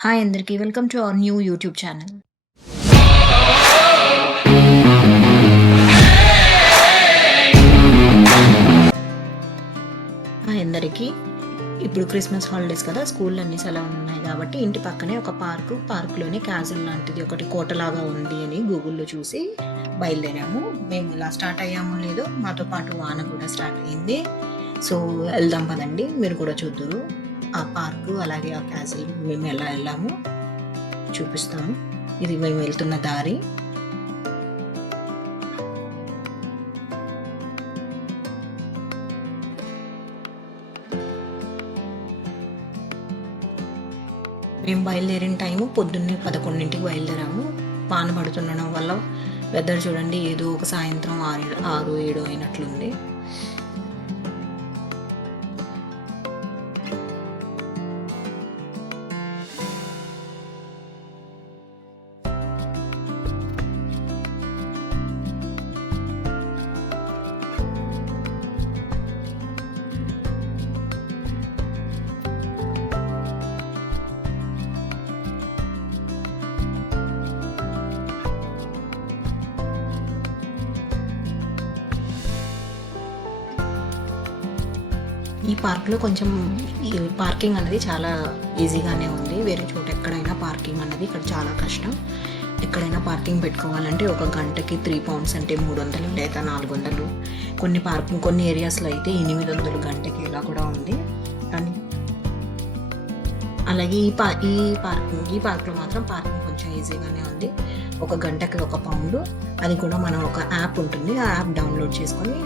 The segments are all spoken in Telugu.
హాయ్ అందరికీ. Welcome to our new YouTube channel. Hi అందరికీ. ఇప్పుడు క్రిస్మస్ హాలిడేస్ కదా! స్కూల్ అన్నిసెలా ఉన్నాయి కాబట్టి ఇంటి పక్కనే ఒక పార్కు, పార్క్‌లోనే క్యాజిల్ లాంటిది ఒకటి కోటలాగా ఉంది అని గూగుల్‌లో చూసి బయలుదేరాము. మేము ఇలా స్టార్ట్ అయ్యాము లేదో మాతో పాటు వాన కూడా స్టార్ట్ అయింది. సో, వెళ్దాం పదండి. మీరు కూడా చూద్దురు. ఆ పార్కు అలాగే ఆ క్యాసిల్ మేము ఎలా వెళ్ళాము చూపిస్తాము. ఇది మేము వెళ్తున్న దారి. మేము బయలుదేరిన టైము పొద్దున్నే 11కి బయలుదేరాము. వాన పడుతుండడం వల్ల వెదర్ చూడండి ఏదో ఒక సాయంత్రం 6, 6, 7 అయినట్లుంది. ఈ పార్క్‌లో కొంచెం ఈ పార్కింగ్ అనేది చాలా ఈజీగానే ఉంది. వేరే చోట ఎక్కడైనా పార్కింగ్ అనేది ఇక్కడ చాలా కష్టం. ఎక్కడైనా పార్కింగ్ పెట్టుకోవాలంటే ఒక గంటకి త్రీ పౌండ్స్ అంటే 300 లేదా 400 కొన్ని పార్కింగ్ కొన్ని ఏరియాస్‌లో అయితే 800 గంటకి ఇలా కూడా ఉంది. కానీ అలాగే ఈ పా ఈ పార్కింగ్ ఈ పార్క్‌లో మాత్రం పార్కింగ్ కొంచెం ఈజీగానే ఉంది. ఒక గంటకి ఒక పౌండ్ అది కూడా మనం ఒక యాప్ ఉంటుంది. ఆ యాప్ డౌన్‌లోడ్ చేసుకొని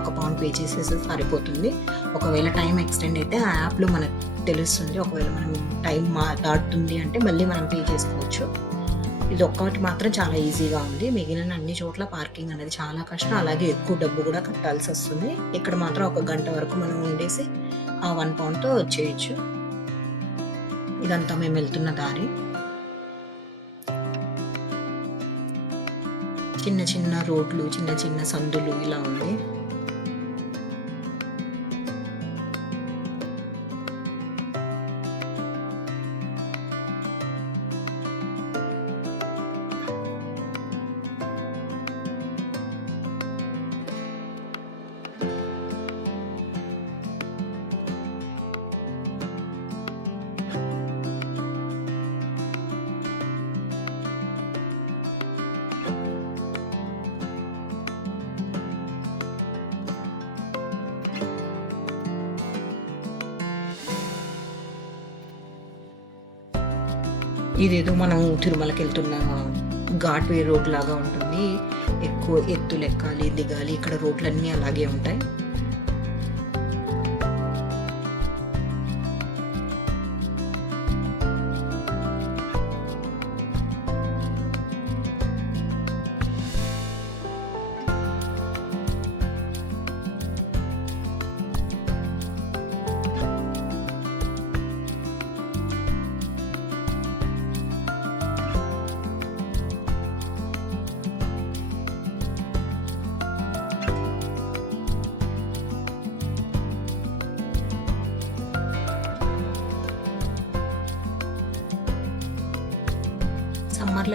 ఒక పౌండ్ పే చేసేసి సరిపోతుంది. ఒకవేళ టైం ఎక్స్‌టెండ్ అయితే ఆ యాప్‌లో మనకు తెలుస్తుంది. ఒకవేళ మనం టైం మా దాటుతుంది అంటే మళ్ళీ మనం పే చేసుకోవచ్చు. ఇది ఒక్కటి మాత్రం చాలా ఈజీగా ఉంది. మిగిలిన అన్ని చోట్ల పార్కింగ్ అనేది చాలా కష్టం. అలాగే ఎక్కువ డబ్బు కూడా కట్టాల్సి వస్తుంది ఇక్కడ మాత్రం ఒక గంట వరకు మనం ఉండేసి ఆ వన్ పౌండ్‌తో వచ్చేయొచ్చు. ఇదంతా మేము వెళ్తున్న దారి. చిన్న చిన్న రోడ్లు, చిన్న చిన్న సందులు ఇలా ఉంది. ఇదేదో మనం తిరుమలకెళ్తున్న ఘాట్ వే రోడ్ లాగా ఉంటుంది. ఎక్కువ ఎత్తులెక్కాలి, దిగాలి. ఇక్కడ రోడ్లన్నీ అలాగే ఉంటాయి.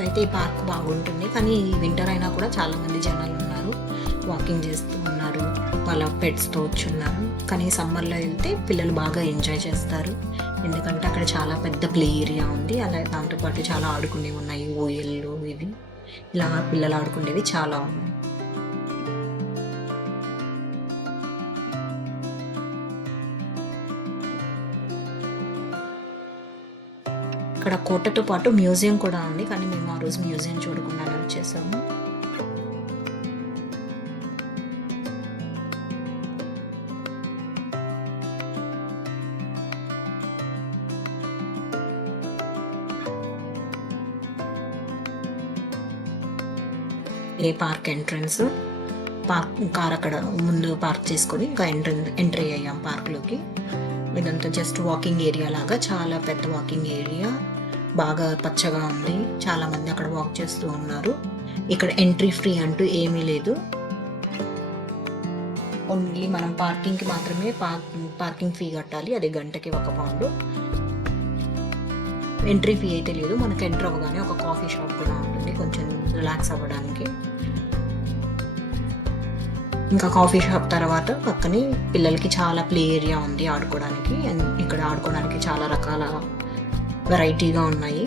అయితే ఈ పార్క్ బాగుంటుంది. కానీ వింటర్ అయినా కూడా చాలామంది జనాలున్నారు. వాకింగ్ చేస్తూ ఉన్నారు. వాళ్ళ పెట్స్‌తో వచ్చున్నారు. కానీ సమ్మర్‌లో వెళ్తే పిల్లలు బాగా ఎంజాయ్ చేస్తారు. ఎందుకంటే అక్కడ చాలా పెద్ద ప్లే ఏరియా ఉంది. అలాగే దాంతో పాటు చాలా ఆడుకునేవి ఉన్నాయి. ఊయలలు ఇవి. ఇలా పిల్లలు ఆడుకునేవి చాలా ఉన్నాయి. ఇక్కడ కోటతో పాటు మ్యూజియం కూడా ఉంది. కానీ మేము ఆ రోజు మ్యూజియం చూడకుండా వచ్చేసాము. ఇదే పార్క్ ఎంట్రన్స్. పార్క్ కార్ అక్కడ ముందు పార్క్ చేసుకొని ఇంకా ఎంట్రన్ ఎంట్రీ అయ్యాం పార్క్‌లోకి. ఇదంతా జస్ట్ వాకింగ్ ఏరియా లాగా చాలా పెద్ద వాకింగ్ ఏరియా. బాగా పచ్చగా ఉంది. చాలామంది అక్కడ వాక్ చేస్తూ ఉన్నారు. ఇక్కడ ఎంట్రీ ఫ్రీ అంటూ ఏమీ లేదు. ఓన్లీ మనం పార్కింగ్‌కి మాత్రమే పార్కింగ్ పార్కింగ్ ఫీ కట్టాలి. అది గంటకి ఒక పౌండ్ ఎంట్రీ ఫీ అయితే లేదు మనకు ఎంటర్ అవ్వగానే ఒక కాఫీ షాప్ కూడా ఉంటుంది కొంచెం రిలాక్స్ అవ్వడానికి ఇంకా కాఫీ షాప్ తర్వాత పక్కనే పిల్లలకి చాలా ప్లే ఏరియా ఉంది ఆడుకోవడానికి అండ్ ఇక్కడ ఆడుకోవడానికి చాలా రకాల వెరైటీగా ఉన్నాయి.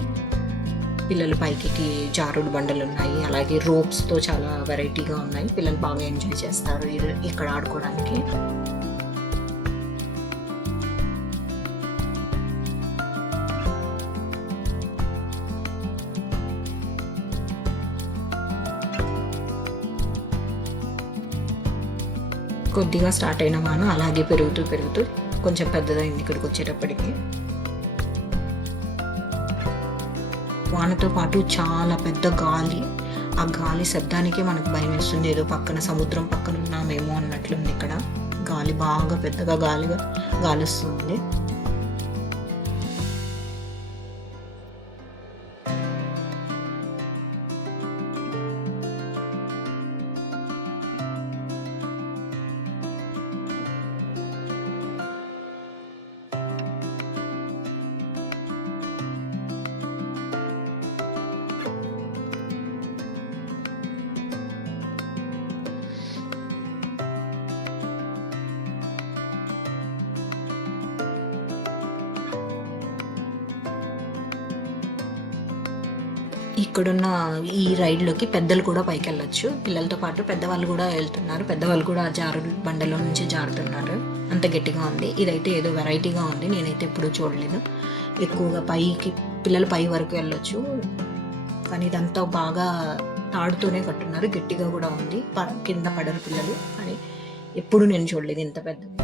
పిల్లల పైకి జారుడు బండలు ఉన్నాయి. అలాగే రోప్స్తో చాలా వెరైటీగా ఉన్నాయి. పిల్లలు బాగా ఎంజాయ్ చేస్తారు ఇక్కడ ఆడుకోవడానికి. కొద్దిగా స్టార్ట్ అయిన వాన అలాగే పెరుగుతూ పెరుగుతూ కొంచెం పెద్దదైంది ఇక్కడికి వచ్చేటప్పటికి. వానతో పాటు చాలా పెద్ద గాలి. ఆ గాలి శబ్దానికే మనకు భయం వేస్తుంది. ఏదో పక్కన సముద్రం పక్కన ఉన్నామేమో అన్నట్లుంది ఇక్కడ. గాలి బాగా పెద్దగా గాలిగా గాలి వస్తుంది. ఇక్కడున్న ఈ రైడ్లోకి పెద్దలు కూడా పైకి వెళ్ళొచ్చు పిల్లలతో పాటు పెద్దవాళ్ళు కూడా వెళ్తున్నారు. పెద్దవాళ్ళు కూడా ఆ జారు బండలో నుంచి జారుతున్నారు. అంత గట్టిగా ఉంది. ఇదైతే ఏదో వెరైటీగా ఉంది. నేనైతే ఎప్పుడూ చూడలేదు. ఎక్కువగా పైకి పిల్లలు పై వరకు వెళ్ళొచ్చు. కానీ ఇదంతా బాగా తాడుతూనే కట్టున్నారు. గట్టిగా కూడా ఉంది. కింద పడరు పిల్లలు. కానీ ఎప్పుడు నేను చూడలేదు ఇంత పెద్దది.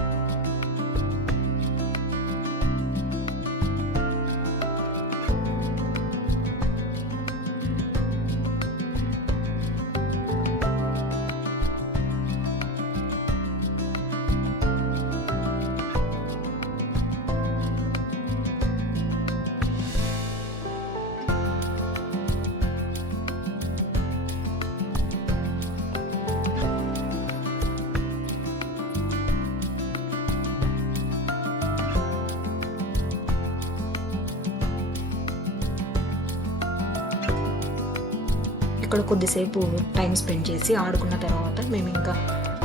అక్కడ కొద్దిసేపు టైం స్పెండ్ చేసి ఆడుకున్న తర్వాత మేము ఇంకా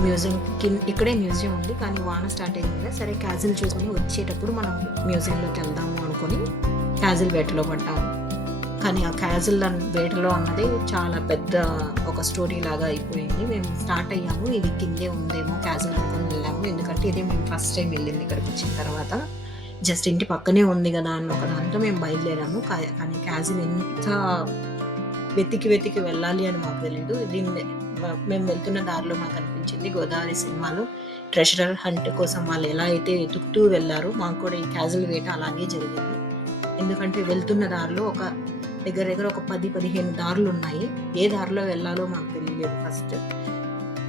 మ్యూజియం కింద ఇక్కడే మ్యూజియం ఉంది కానీ వాన స్టార్ట్ అయింది సరే క్యాజిల్ చూసుకొని వచ్చేటప్పుడు మనం మ్యూజియంలోకి వెళ్దాము అనుకొని క్యాజిల్ వేటలో పడ్డాము. కానీ ఆ క్యాజిల్ వేటలో అన్నది చాలా పెద్ద ఒక స్టోరీ లాగా అయిపోయింది. మేము స్టార్ట్ అయ్యాము ఇది కిందే ఉందేమో క్యాజిల్ అనుకొని వెళ్ళాము. ఎందుకంటే ఇదే మేము ఫస్ట్ టైం వెళ్ళింది ఇక్కడికి వచ్చిన తర్వాత. జస్ట్ ఇంటి పక్కనే ఉంది కదా అన్న ఒక దాంతో మేము బయలుదేరాము. కా- కానీ క్యాజిల్ ఎంత వెతికి వెతికి వెళ్ళాలి అని మాకు తెలియదు దీన్ని మేము వెళ్తున్న దారిలో మాకు అనిపించింది గోదావరి సినిమాలో. ట్రెషరర్ హంట్ కోసం వాళ్ళు ఎలా అయితే ఎదుగుతూ వెళ్ళారో మాకు కూడా ఈ క్యాజువల్ వేట అలాగే జరిగింది. ఎందుకంటే వెళ్తున్న దారిలో ఒక దగ్గర దగ్గర ఒక పది పదిహేను దారులు ఉన్నాయి. ఏ దారిలో వెళ్ళాలో మాకు తెలియలేదు ఫస్ట్.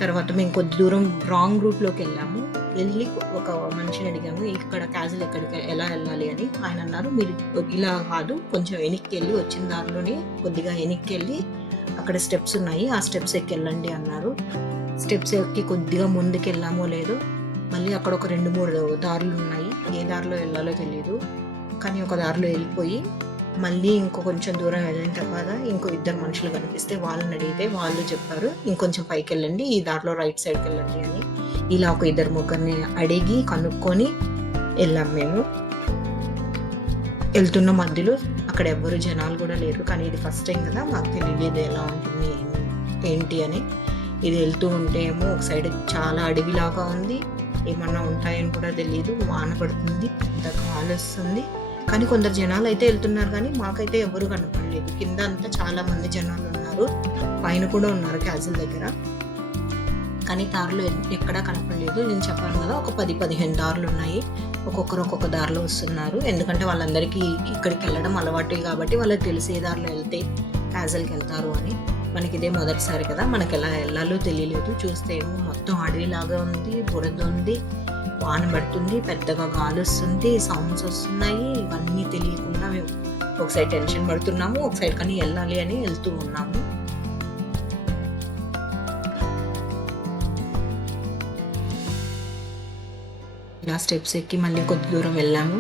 తర్వాత మేము కొద్ది దూరం రాంగ్ రూట్లోకి వెళ్ళాము. వెళ్ళి ఒక మనిషిని అడిగాము ఇక్కడ క్యాజువల్ ఎక్కడికి ఎలా వెళ్ళాలి? అని. ఆయన అన్నారు మీరు ఇలా కాదు కొంచెం వెనక్కి వెళ్ళి వచ్చిన దారిలోనే కొద్దిగా వెనక్కి వెళ్ళి అక్కడ స్టెప్స్ ఉన్నాయి ఆ స్టెప్స్ ఎక్కి వెళ్ళండి అన్నారు. స్టెప్స్ ఎక్కి కొద్దిగా ముందుకు వెళ్ళామో లేదో మళ్ళీ అక్కడ ఒక రెండు మూడు దారులు ఉన్నాయి. ఏ దారిలో వెళ్ళాలో తెలియదు కానీ ఒక దారిలో వెళ్ళిపోయి మళ్ళీ ఇంకో కొంచెం దూరం వెళ్ళిన తర్వాత ఇంకో ఇద్దరు మనుషులు కనిపిస్తే వాళ్ళని అడిగితే వాళ్ళు చెప్పారు ఇంకొంచెం పైకి వెళ్ళండి ఈ దారిలో రైట్ సైడ్కి వెళ్ళండి అని. ఇలా ఒక ఇద్దరు ముగ్గురిని అడిగి కనుక్కొని వెళ్ళాం మేము. వెళ్తున్న మధ్యలో అక్కడ ఎవ్వరు జనాలు కూడా లేరు కానీ ఇది ఫస్ట్ టైం కదా మాకు తెలియదు ఎలా ఉంటుంది ఏంటి అని. ఇది వెళ్తూ ఉంటే ఏమో ఒక సైడ్ చాలా అడవిలాగా ఉంది ఏమన్నా ఉంటాయని కూడా తెలియదు వాన పడుతుంది పెద్ద కాలు వస్తుంది కానీ కొందరు జనాలు అయితే వెళ్తున్నారు కానీ మాకైతే ఎవరు కనపడలేదు. కింద అంతా చాలా మంది జనాలు ఉన్నారు. పైన కూడా ఉన్నారు క్యాజిల్ దగ్గర. కానీ దారిలో ఎక్కడా కనపడలేదు. నేను చెప్పాను కదా ఒక పది పదిహేను దారులు ఉన్నాయి. ఒక్కొక్కరు ఒక్కొక్క దారిలో వస్తున్నారు. ఎందుకంటే వాళ్ళందరికీ ఇక్కడికి వెళ్ళడం అలవాటు కాబట్టి వాళ్ళకి తెలిసే దారిలో వెళ్తే క్యాజల్కి వెళ్తారు అని. మనకి ఇదే మొదటిసారి కదా మనకి ఎలా వెళ్ళాలో తెలియలేదు. చూస్తే ఏమో మొత్తం అడవిలాగా ఉంది బురద ఉంది. వాన పడుతుంది పెద్దగా గాలి వస్తుంది సౌండ్స్ వస్తున్నాయి ఇవన్నీ తెలియకుండా మేము ఒక సైడ్ టెన్షన్ పడుతున్నాము ఒక సైడ్ కానీ వెళ్ళాలి అని వెళ్తూ ఉన్నాము. ఇలా స్టెప్స్ ఎక్కి మళ్ళీ కొద్ది దూరం వెళ్ళాము.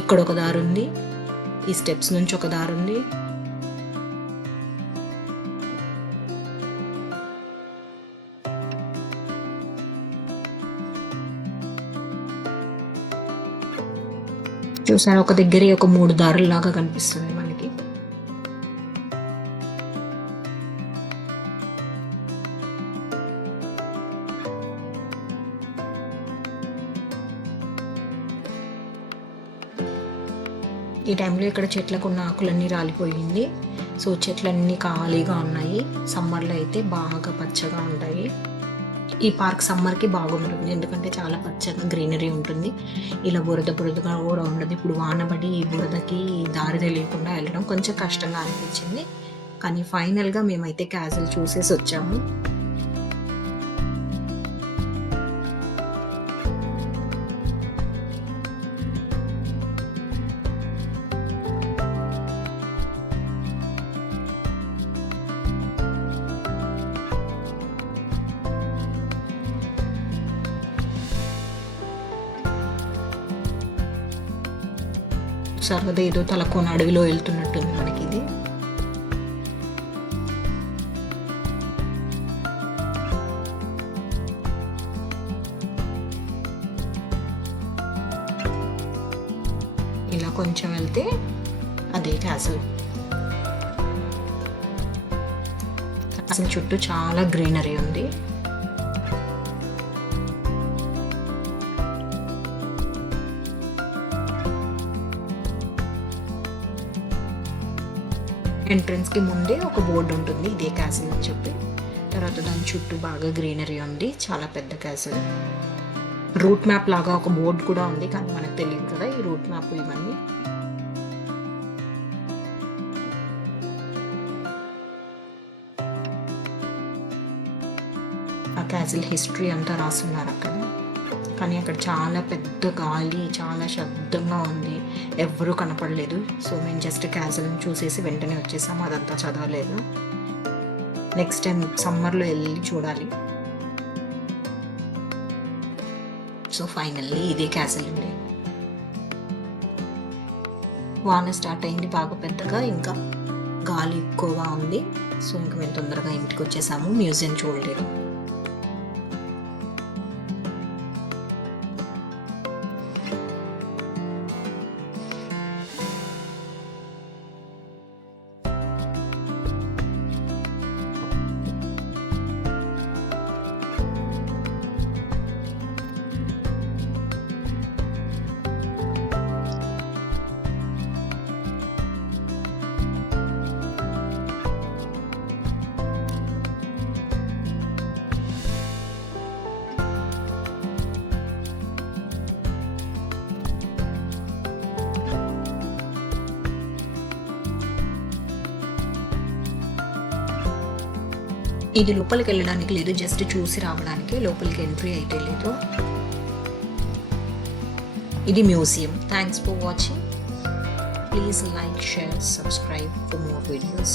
ఇక్కడ ఒక దారి ఉంది ఈ స్టెప్స్ నుంచి ఒక దారి ఉంది. చూసాను ఒక దగ్గర ఒక మూడు దారుల్లాగా కనిపిస్తుంది మనకి. ఈ టైంలో ఇక్కడ చెట్లకు ఉన్న ఆకులన్నీ రాలిపోయింది. సో చెట్లన్నీ ఖాళీగా ఉన్నాయి. సమ్మర్లో అయితే బాగా పచ్చగా ఉంటాయి. ఈ పార్క్ సమ్మర్కి బాగుంటుంది. ఎందుకంటే చాలా పచ్చగా గ్రీనరీ ఉంటుంది. ఇలా బురద బురదగా కూడా ఉండదు. ఇప్పుడు వానబడి ఈ బురదకి దారి తెలియకుండా వెళ్ళడం కొంచెం కష్టంగా అనిపించింది. కానీ ఫైనల్గా మేమైతే క్యాజువల్ చూసేసి వచ్చాము. సరదా ఏదో తలకోన అడవిలో వెళ్తున్నట్టుంది మనకి ఇది ఇలా కొంచెం వెళ్తే అదే క్యాసల్ అసలు చుట్టూ చాలా గ్రీనరీ ఉంది. ఎంట్రన్స్కి ముందే ఒక బోర్డు ఉంటుంది ఇదే క్యాసిల్ అని చెప్పి. తర్వాత దాని చుట్టూ బాగా గ్రీనరీ ఉంది చాలా పెద్ద క్యాసిల్ రూట్ మ్యాప్ లాగా ఒక బోర్డు కూడా ఉంది కానీ మనకు తెలియదు కదా ఈ రూట్ మ్యాప్ ఇవన్నీ. ఆ క్యాసిల్ హిస్టరీ అంతా రాస్తున్నారు అక్కడ. కానీ అక్కడ చాలా పెద్ద గాలి చాలా శబ్దంగా ఉంది. ఎవ్వరూ కనపడలేదు. సో మేము జస్ట్ క్యాజువల్ చూసేసి వెంటనే వచ్చేసాము. అదంతా చదవలేదు. నెక్స్ట్ టైం సమ్మర్లో వెళ్ళి చూడాలి. సో ఫైనల్లీ ఇదే క్యాసల్ ఉండే వాన స్టార్ట్ అయింది బాగా పెద్దగా ఇంకా గాలి ఎక్కువగా ఉంది. సో ఇంకా మేము తొందరగా ఇంటికి వచ్చేసాము. మ్యూజియం చూడలేదు. ఇది లోపలికి వెళ్ళడానికి లేదు జస్ట్ చూసి రావడానికి లోపలికి ఎంట్రీ అయితే లేదు. ఇది museum. Thanks for watching please like share subscribe for more videos